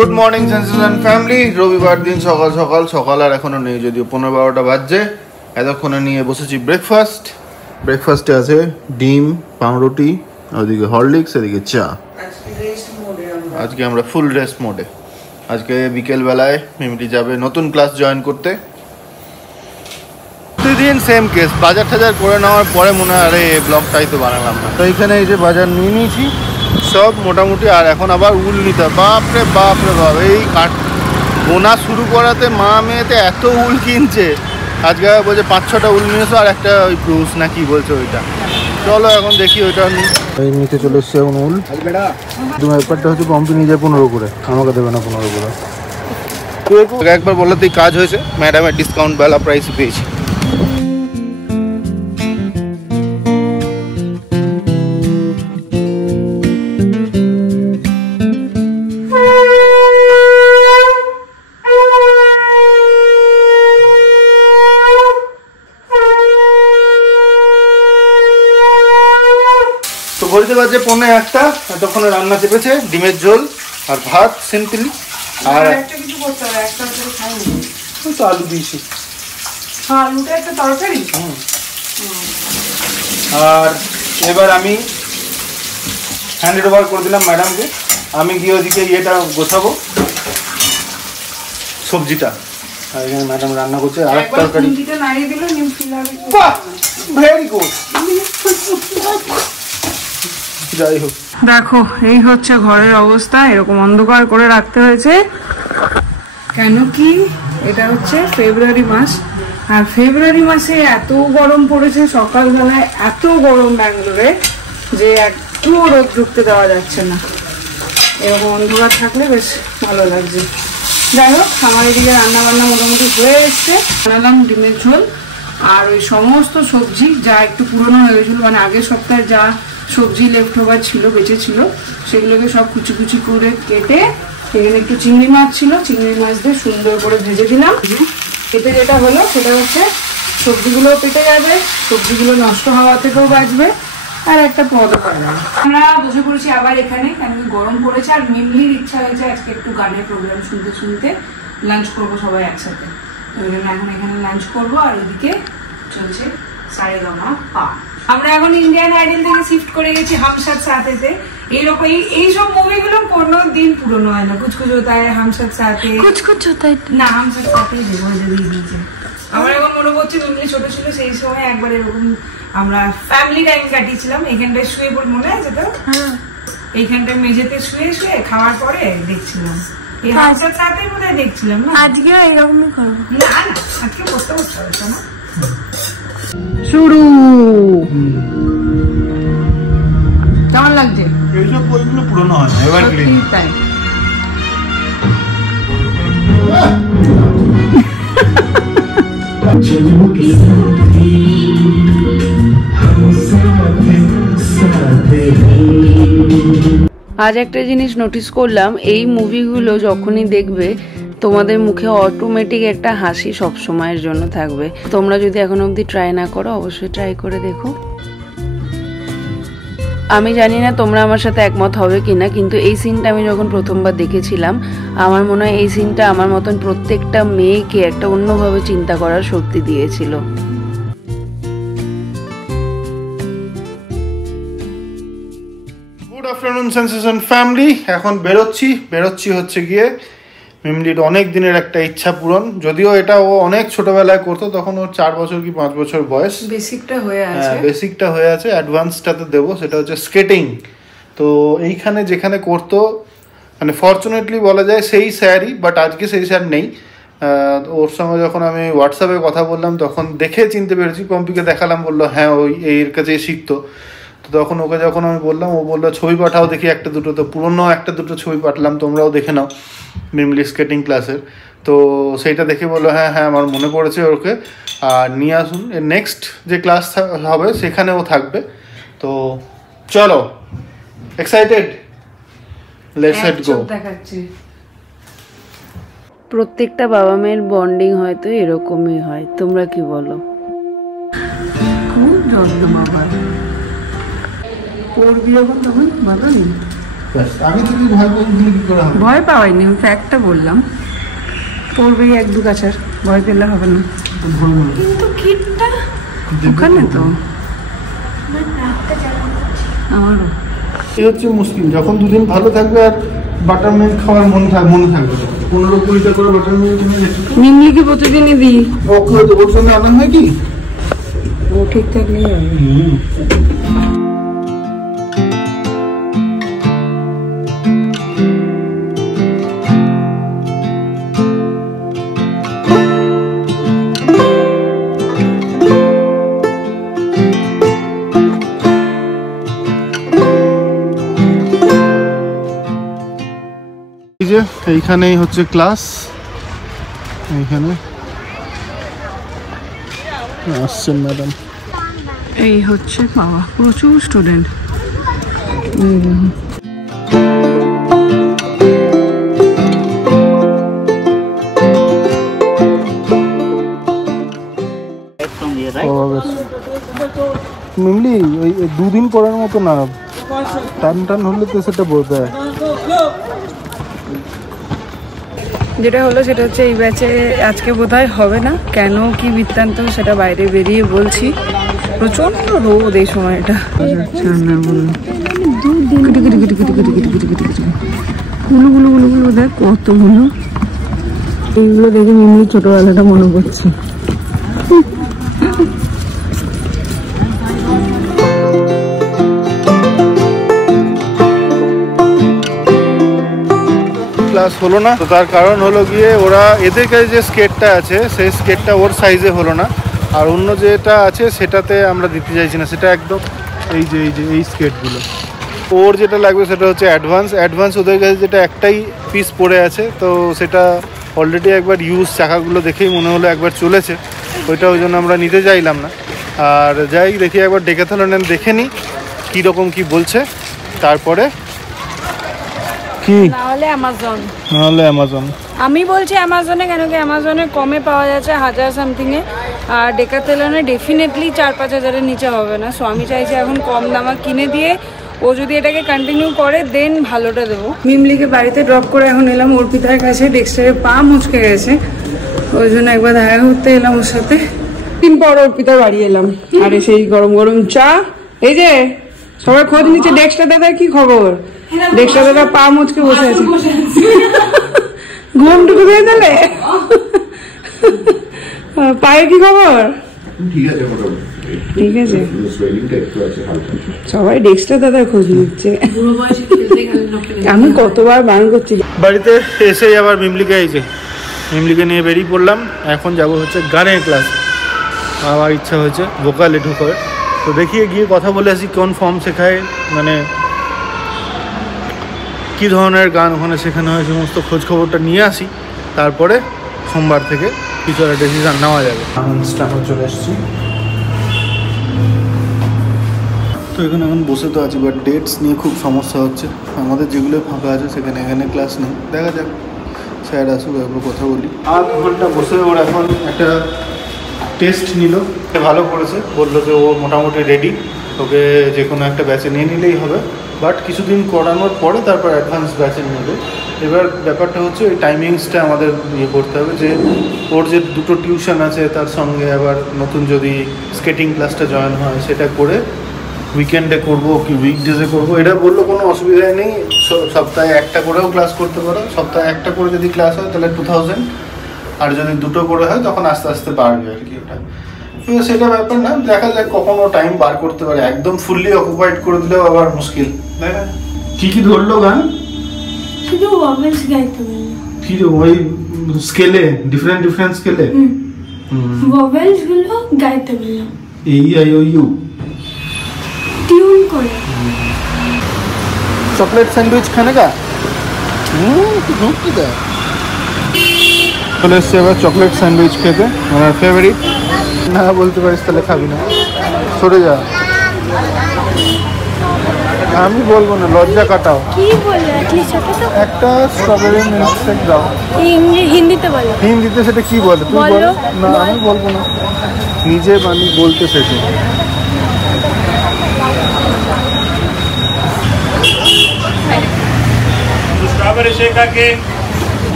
Good morning sensation family. রবিবার দিন সকাল সকাল সকাল আর এখনো নেই, যদিও 15-12টা বাজছে। এতক্ষণে নিয়ে বসেছি ব্রেকফাস্টে আছে ডিম, পাউরুটি, ওদিকে হরলিক্স, এদিকে চা। আজকে আমরা ফুল রেস্ট মোডে। আজকে বিকেলবেলায় মিমিটি যাবে নতুন ক্লাস জয়েন করতে। প্রতিদিন সেম কেস, বাজার টাজার করে নেওয়ার পরে মনে হয় আরে ব্লগটাই তো বানালাম না। তো এইখানে এই যে বাজার নিয়ে নিয়েছি সব মোটামুটি, আর এখন আবার উল নিতে হবে। বাপরে বাপ, এই কাঠ বোনা শুরু করাতে মা মেয়েতে এত উল কিনছে। আজকে বলছে 5-6টা উল নিয়েছো আর একটা ওই ব্রুস না কি বলছে ওইটা। চলো এখন দেখি ওইটা এই নিতে চলে এসছে এখন উল। ব্যাপারটা হচ্ছে পম্পি নিয়ে যায় 15 করে, আমাকে দেবে না 15 করে। একবার বললেই কাজ হয়েছে, ম্যাডামের ডিসকাউন্ট বেলা প্রাইস পেয়েছি। বলতে পারছে 1:45, এতক্ষণে রান্না চেপেছে ডিমের ঝোল আর ভাত সিম্পলি। আর একটা কিছু করতে হবে, একটা করে খাইনি তো আলু দিয়েছি, আলুটা একটা তরকারি। আর এবার আমি হ্যান্ড ওভার করে দিলাম ম্যাডামকে। আমি গিয়ে ওদিকে ইয়েটা গোছাবো, সবজিটা। আর এখানে ম্যাডাম রান্না করছে আর একটা তরকারি। বাহ, ভেরি গুড। যাই হোক, দেখো এই হচ্ছে ঘরের অবস্থা। এরকম অন্ধকার করে রাখতে হয়েছে কেন কি, এটা হচ্ছে ফেব্রুয়ারি মাস, আর ফেব্রুয়ারি মাসে এত গরম পড়েছে সকালবেলায়, এত গরম ব্যাঙ্গালোরে যে একটু রোদ ঢুকতে দেওয়া যাচ্ছে না। এরকম অন্ধকার থাকলে বেশ ভালো লাগছে। যাই হোক, আমার এদিকে রান্না বান্না মোটামুটি হয়ে এসছে। বানালাম ডিমের ঝোল আর ওই সমস্ত সবজি যা একটু পুরনো হয়ে গেছিল, মানে আগের সপ্তাহে যা সবজি লেফট ওভার ছিল, বেঁচে ছিল, সেগুলোকে সব কুচি কুচি করে কেটে, এখানে একটু চিংড়ি মাছ ছিল, চিংড়ি মাছ দিয়ে সুন্দর করে ভেজে দিলাম। এতে যেটা হলো সেটা হচ্ছে সবজিগুলোও পেটে যাবে, সবজিগুলো নষ্ট হওয়া থেকেও বাঁচবে, আর একটা পদও পাওয়া যাবে। আমরা বসে পড়েছি আবার এখানে, কেন গরম পড়েছে। আর মিমলির ইচ্ছা হয়েছে আজকে একটু গানের প্রোগ্রাম শুনতে শুনতে লাঞ্চ করবো সবাই একসাথে। ওই জন্য এখন এখানে লাঞ্চ করবো, আর এদিকে চলছে সারেগামা পা। আমরা এখন ইন্ডিয়ান আইডল থেকে শিফট করে গেছি হাম সাথ সাথেতে। এইরকম এইসব মুভিগুলো কোনো দিন পুরনো হয় না। কুছ কুছ হোতা হ্যায়, হাম সাথ সাথে, কুছ কুছ হোতা হ্যায় না, হাম সাথ সাথে দিয়ে দিয়েছে। আমার এখন মনে পড়ছে মিমলি ছোট ছিল সেই সময় একবার এরকম আমরা ফ্যামিলি টাইম কাটিয়েছিলাম। এইখানটায় শুয়ে পড়ে, মনে আছে তো? এইখানটায় মেঝেতে শুয়ে শুয়ে খাওয়ার পরে দেখছিলাম এই হাম সাথ সাথে বোধহয় দেখছিলাম না। আজকে এরকমই করবো না, আজকে বসতে বসতে হয়েছে না। শুরু কেমন লাগছে? এইসব বইগুলো পুরনো হয় না, এবার তাই। আজ একটা জিনিস নোটিস করলাম, এই মুভিগুলো যখনই দেখবে তোমাদের মুখে অটোমেটিক একটা হাসি সব সময়ের জন্য থাকবে। তোমরা যদি এখনো অবধি ট্রাই না করো, অবশ্যই ট্রাই করে দেখো। আমি জানি না তোমরা আমার সাথে একমত হবে কিনা, কিন্তু এই সিনটা আমি যখন প্রথমবার দেখেছিলাম, আমার মনে হয় এই সিনটা আমার মতন প্রত্যেকটা মেয়েকে একটা অন্যভাবে চিন্তা করার শক্তি দিয়েছিল। Good afternoon sensation family. এখন বেরোচ্ছি হচ্ছে গিয়ে মিমলির অনেক দিনের একটা ইচ্ছা পূরণ। যদিও এটা ও অনেক ছোটবেলায় করতো, তখন ওর 4 বছর কি 5 বছর বয়স। বেসিকটা হয়ে আছে, অ্যাডভান্সটাতে দেবো, সেটা হচ্ছে স্কেটিং। তো এইখানে যেখানে করতো, মানে ফর্চুনেটলি বলা যায় সেই স্যারই, বাট আজকে সেই স্যার নেই। ওর সঙ্গে যখন আমি হোয়াটসঅ্যাপে কথা বললাম তখন দেখে চিনতে পেরেছি, পম্পিকে দেখালাম, বললো হ্যাঁ ওই এর কাছে শিখতো। তো তখন ওকে যখন আমি বললাম, ও বললো ছবি পাঠাও দেখি একটা দুটো। তো পুরনো একটা দুটো ছবি পাঠালাম, তোমরাও দেখে নাও মিমলি স্কেটিং ক্লাসের। তো সেইটা দেখে বললো হ্যাঁ আমার মনে পড়েছে ওকে, আর নিয়ে আসুন। নেক্সট যে ক্লাস হবে সেখানে ও থাকবে। তো চলো, এক্সাইটেড, লেটস গো। প্রত্যেকটা বাবা মেয়ের বন্ডিং হয়তো এরকমই হয়, তোমরা কি বলো? খুব যত্ন বাবা, পড়বি যখন তখন ভালো নেই। আমি তো ভয় পাইনি, কি করে হবে? ভয় পাওয়াইনি, আমি ফ্যাক্টটা বললাম। পড়বেই 1-2 কাছার, ভয় পেলে হবে না। কিন্তু কিটটা ওখানে তো আমারও এই হচ্ছে মুশকিল, যখন দুদিন ভালো থাকবে আর বাটার মিল্ক খাওয়ার মনে থাকবে 15-20 করে বাটার মিল্ক কিনে রেখে মিমলি কি প্রতিদিনই দিই। ওকে ওর সঙ্গে আনা হয় কি? ও ঠিক থাকলেই হবে। এইখানেই হচ্ছে ক্লাস, এইখানে আসছেন ম্যাডাম। এই হচ্ছে বাবা প্রচুর স্টুডেন্ট। মিমলি ওই 2 দিন পরের মতো না, টান হলে তো সেটা বলতে হয়। যেটা হলো সেটা হচ্ছে এই ব্যাচে আজকে বোধহয় হবে না, কেন কি বৃত্তান্ত সেটা বাইরে বেরিয়ে বলছি। প্রচন্ড রোদ এই সময়টা। গুলো দেখ কতগুলো, এইগুলো দেখে মিমলি ছোটবেলাটা মনে পড়ছে। ক্লাস হলো না, তো তার কারণ হলো গিয়ে ওরা এদের কাছে যে স্কেটটা আছে সেই স্কেটটা ওর সাইজে হলো না, আর অন্য যেটা আছে সেটাতে আমরা দিতে চাইছি না। সেটা একদম এই স্কেটগুলো ওর যেটা লাগবে সেটা হচ্ছে অ্যাডভান্স। ওদের কাছে যেটা একটাই পিস পড়ে আছে, তো সেটা অলরেডি একবার ইউজ চাকাগুলো দেখেই মনে হলো একবার চলেছে, ওইটা ওই জন্য আমরা নিতে চাইলাম না। আর যাই দেখি একবার ডেকাথলন দেখে নিই কীরকম কী বলছে, তারপরে নাহলে অ্যামাজন। আমি বলছি অ্যামাজনে, কেন কি অ্যামাজনে কমে পাওয়া যাচ্ছে 1000 সামথিংয়ে, আর ডেকাথলনে ডেফিনেটলি 4-5 হাজারের নিচে হবে না। সো আমি চাইছি এখন কম দামা কিনে দিয়ে ও যদি এটাকে কন্টিনিউ করে দেন ভালোটা দেবো। মিমলিকে বাড়িতে ড্রপ করে এখন এলাম অর্পিতার কাছে। ডেক্সটারে পা মুচকে গেছে, ওই জন্য একবার দেখা করতে এলাম ওর সাথে। 3 দিন পর অর্পিতার বাড়ি এলাম, আরে সেই গরম গরম চা। এই যে সবাই খোঁজ নিচ্ছে ডেক্সটা দাদার কি খবর। ডেক্সটা দাদা পা মুচকে বসে আছে, ঘুমটুকু দিয়ে দিলে। পায়ে কি খবর? ঠিক আছে, সবাই ডেক্সটা দাদার খোঁজ নিচ্ছে। আমি কতবার বারণ করছি। বাড়িতে এসেই আবার মিমলিকে নিয়ে বেরিয়ে পড়লাম। এখন যাব হচ্ছে গানের ক্লাস। আমার ইচ্ছা হয়েছে ভোকালে ঢুকবে, তো দেখিয়ে গিয়ে কথা বলে আসি কোন ফর্ম শেখায়, মানে কী ধরনের গান ওখানে শেখানো হয়, সমস্ত খোঁজখবরটা নিয়ে আসি। তারপরে সোমবার থেকে কিছু একটা ডিসিশন নেওয়া যাবে। অনুষ্ঠানে চলে এসেছি, তো এখন বসে তো আছি, বাট ডেটস নিয়ে খুব সমস্যা হচ্ছে। আমাদের যেগুলো ফাঁকা আছে এখানে ক্লাস নেই। দেখা যাক, স্যার আসুক, একবার কথা বলি। 8 ঘন্টা বসে ওর এখন একটা টেস্ট নিল, ভালো করেছে, বললো যে ও মোটামুটি রেডি, ওকে যে কোনো একটা ব্যাচে নিয়ে নিলেই হবে। বাট কিছুদিন করানোর পরে তারপর অ্যাডভান্স ব্যাচে নেবে। এবার ব্যাপারটা হচ্ছে ওই টাইমিংসটা আমাদের করতে হবে, যে ওর যে 2টো টিউশন আছে তার সঙ্গে আবার নতুন যদি স্কেটিং ক্লাসটা জয়েন হয় সেটা করে উইকেন্ডে করবো কি উইকডেজে করবো, এটা বললো কোনো অসুবিধাই নেই। সপ্তাহে একটা করেও ক্লাস করতে পারো, সপ্তাহে একটা করে যদি ক্লাস হয় তাহলে 2000, আর যদি 2টো করে হয় তখন আস্তে আস্তে বাড়বে আর কি। ওটা সেটা ব্যাপার না, দেখা যাক কখনো টাইম বার করতে পারে। একদম ফুললি অকুপাইড করে দিলেও আবার মুশকিল, তাই না? কি ধরলো গান? শুধু ভয়েলস গাইতে বললো। কি ওই স্কেলে, ডিফারেন্ট স্কেলে ভয়েলস গুলো গাইতে বললো, AIOU টিউন করে। চকলেট স্যান্ডউইচ খানে কা চলে এসছে এবার চকলেট স্যান্ডউইচ খেতে, আমার ফেভারিট। না বলতে পারিস তাহলে খাবি না, সরে যা। আমি বলবো না, লজ্জা কাটাও। কি বললো? একটা স্ট্রবেরি মিল্কশেক দাও। হিন্দিতে বলো। হিন্দিতে সেটা কি বলে তুই বল না, আমি বলবো না, নিজে বলতে শেখো।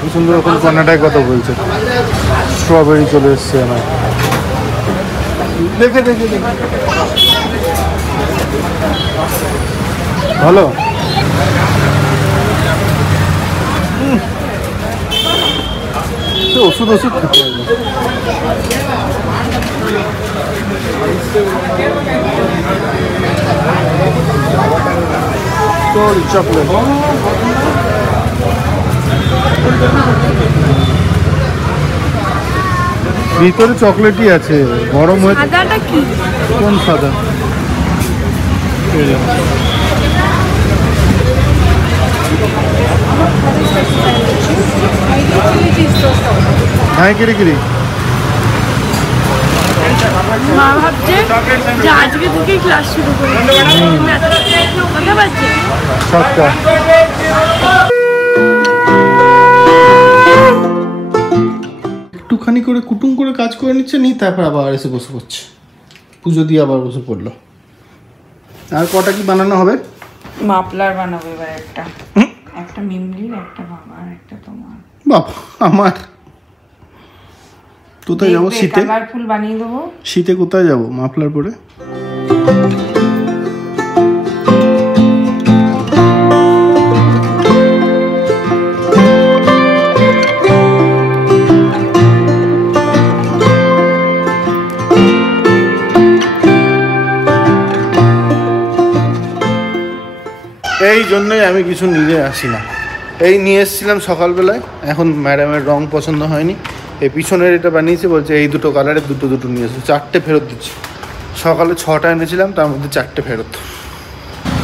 কি সুন্দর এখন কর্ণাটায় কথা বলছে। স্ট্রবেরি চলে এসছে আমার, দেখে দেখে দেখে ভালো। ওষুধ ওষুধ খেতে হবে। চকলেট ভিতরে চকলেটই আছে, গরম হয়ে। সাদাটা কি? কোন সাদা? হ্যাঁ, কিরে কিরে মা ভাবছে যে আজকে থেকে ক্লাস শুরু করবে। সবটা একটুখানি করে কুটুম করে কাজ করে নিচ্ছে, নি তারপর আবার এসে বসে পড়ছে, পুজো দিয়ে আবার বসে পড়লো। আর কটা কি বানানো হবে? মাফলার বানাবো এবার, একটা মিমলির, একটা বাবার, একটা তোমার। বাবা আমার কোথায় যাবো শীতে? কালারফুল বানিয়ে দেবো। শীতে কোথায় যাবো মাফলার পরে? এই জন্যই আমি কিছু নিজে আসি না। এই নিয়ে এসেছিলাম সকালবেলায়, এখন ম্যাডামের রং পছন্দ হয়নি, এই পিছনের এটা বানিয়েছে, বলছে এই দুটো কালারের দুটো দুটো নিয়ে এসেছে, 4টে ফেরত দিচ্ছি। সকালে 6টা এনেছিলাম, তার মধ্যে 4টে ফেরত।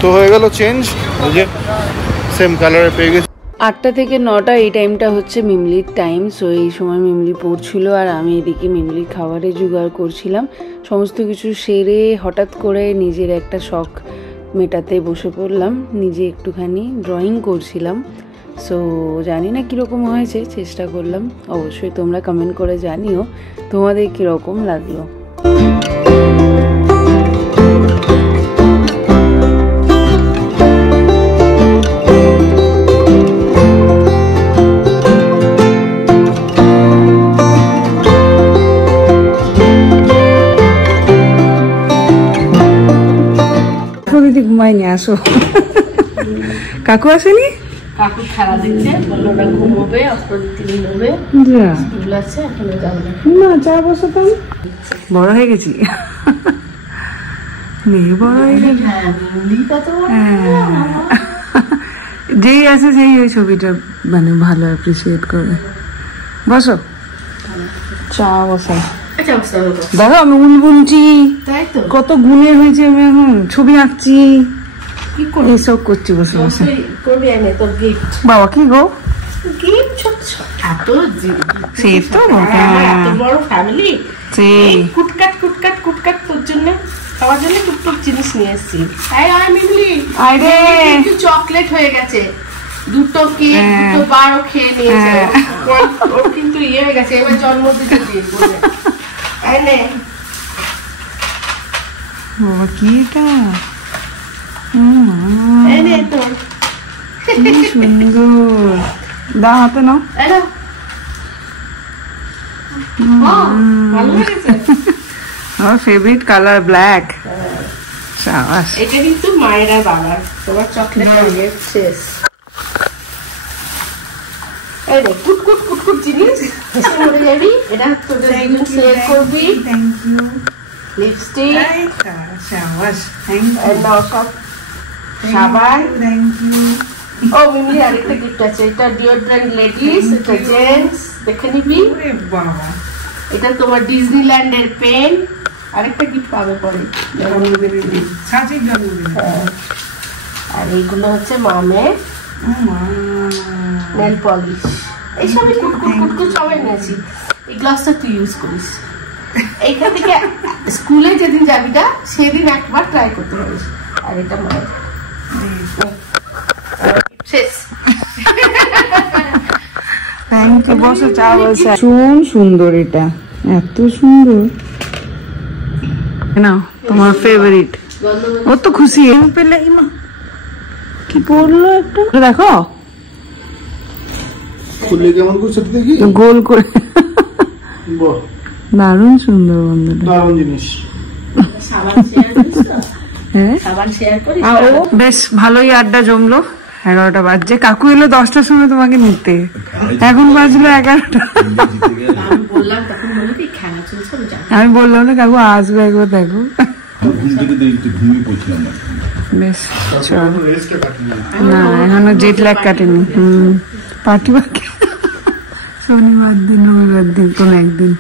তো হয়ে গেল চেঞ্জ, ওই যে সেম কালারে পেয়ে গেছি। 8টা থেকে 9টা এই টাইমটা হচ্ছে মিমলির টাইম। সো এই সময় মিমলি পড়ছিল আর আমি এদিকে মিমলির খাবারের জোগাড় করছিলাম। সমস্ত কিছু সেরে হঠাৎ করে নিজের একটা শখ মেটাতে বসে পড়লাম, নিজে একটুখানি ড্রয়িং করছিলাম। সো জানি না কীরকম হয়েছে, চেষ্টা করলাম। অবশ্যই তোমরা কমেন্ট করে জানিও তোমাদের কীরকম লাগলো। দিদি ঘুমায়নি, আসো। কাকু আসেনি? কাকু খেলা দিচ্ছে, বললো ওরা ঘুমোবে, অপর তিনি নেবে, স্কুল আছে, এখনো যাবে না। চা বসাতাম, বড় হয়ে গেছি, মেয়ে বড় হয়ে গেছে। যেই আছে সেই ওই ছবিটা মানে ভালো অ্যাপ্রিসিয়েট করে। বসো, চা বসাই। দেখো আমি উল বুনছি, কত গুণের হয়েছে, আমি এখন ছবি আঁকছি, এইসব করছি বসে বসে। বাবা কি গো, সেই তো বড় ফ্যামিলি, সেই কুটকাট কুটকাট কুটকাট তোর জন্য খাওয়ার জন্য টুকটুক জিনিস নিয়ে এসেছি। চকলেট হয়ে গেছে, দুটো কেক, দুটো বারও খেয়ে নিয়েছে, ওর কিন্তু ইয়ে হয়ে গেছে, এবার জন্মদিনে দিয়ে করবে। বাবা কি এটা, সুন্দর, দা হাতে নাও। আমার ফেভারিট কালার ব্ল্যাক। এটা কিন্তু মায়েরা বাবার, তোমার চকলেট শেষ। এই রে কুটকুট কুটকুট জিনিস মরে যাবি, এটা তোদের শেয়ার করবি। Thank you. লিপস্টিক, সাবান, থ্যাংক ইউ। ও মিমি আরেকটা গিফট আছে, এটা ডিওড্রেন্ট লেডিস, এটা জেন্টস, দেখে নিবি। এটা তোমার ডিজনিল্যান্ডের পেন, আরেকটা গিফট পাবে পরে জন্মদিনের। আর এইগুলো হচ্ছে মামের নেল পলিশ। এইসব কুটকুট কুটকুট সবাই নিয়েছি। এই গ্লাসটা তুই ইউজ করিস, এইখান থেকে স্কুলে যেদিন যাবি না সেদিন একবার ট্রাই করতে পারিস। আর এটা মায়ের শেষ। Thank you. বসে চা বলছে, ভীষণ সুন্দর, এটা এত সুন্দর না, তোমার ফেভারিট। ও তো খুশি পেলে, কি পড়লো একটা দেখো খুললে কেমন করছে দেখি গোল করে বাহ দারুণ সুন্দর বন্ধুটা দারুণ জিনিস হ্যাঁ বেশ ভালোই আড্ডা জমলো 11টা বাজছে কাকু এলো 10টার সময় তোমাকে নিতে এখন বাজলো 11টা আমি বললাম না কাকু আসবে একবার দেখো বেশ চল না এখনো জেট ল্যাগ কাটেনি পার্টি বাকি শনিবার দিন রবিবার দিন কোন একদিন